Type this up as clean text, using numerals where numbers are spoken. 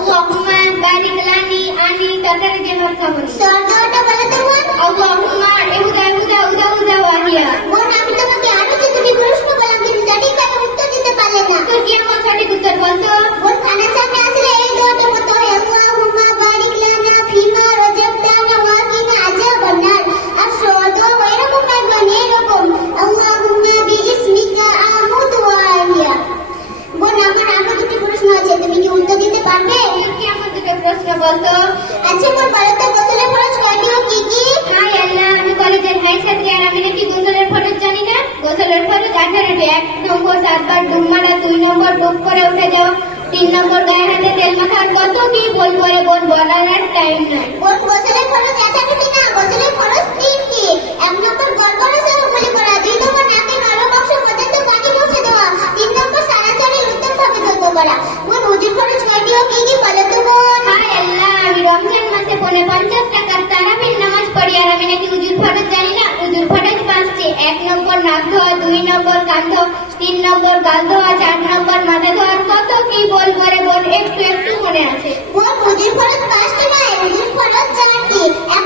আল্লাহুম্মা বারিক লানি আনি তাদের যে খাবো সরদারটা বলে তো বোন। আল্লাহুম্মা ইহুদা ইহুদা উদা উদা ওয়াহিয়া। বোন আমি তোমাকে আরো যে তুমি প্রশ্ন করলাম কিন্তু সঠিক ভাবে উত্তর দিতে পারলে না। তো কি আমার সঠিক উত্তর বলতো? বোন খানার সামনে আসলে এই দোয়াটা মতো আল্লাহুম্মা বারিক লানা ফিমা রাযাকতানা ওয়া কিনা আযাবান নার। আর সরদার এরকম লাগলো না, এরকম আল্লাহুম্মা বিইসমিকা আমুতু ওয়া আহিয়া। বোন আমার আরো দুটি প্রশ্ন আছে, তুমি কি উত্তর দিতে পারবে? কি আমার দুটো প্রশ্ন বলতো? আচ্ছা বোন বলো তো গোসলের ফরজ কয়টি ও কি কি? হাই আল্লাহ, আমি কলেজের হাই ছাত্রী আর আমি নাকি গোসলের ফরজ জানি না। গোসলের ফরজ 18টি। 1 নম্বর 7 বার ডুব মারা, 2 নম্বর ডুব করে উঠে যাও, 3 নম্বর গায়ে হাতে তেল মাখা, কত কি বলবো রে বোন, বলার আর টাইম নাই। বোন গোসলের ফরজ 18টি না, গোসলের ফরজ 3টি। 1 নম্বর গড়গড়া সহ গুলি করা, 2 নম্বর নাকে নরম অংশ পর্যন্ত পানি পৌঁছে দেওয়া, 3 নম্বর সারাসারি উত্তমভাবে যত্ন করা। বোন ওযুর ফরজ কয়টি ও কি কি বলো তো বোন? হাই আল্লাহ, আমি রমজান মাসে 50 টাকার তারাবির নামাজ পড়ি আর আমি নাকি উজুর ফরজ জানি না। উজুর ফরজ 5টি। 1 নম্বর নাক ধোয়া, 2 নম্বর কান ধোয়া, 3 নম্বর গাল ধোয়া, 4 নম্বর মাথা ধোয়া, কত কি বলবো রে বোন, একটু একটু মনে আছে। বোন ওযুর ফরজ 5টি নয়, ওযুর ফরজ 4টি। 1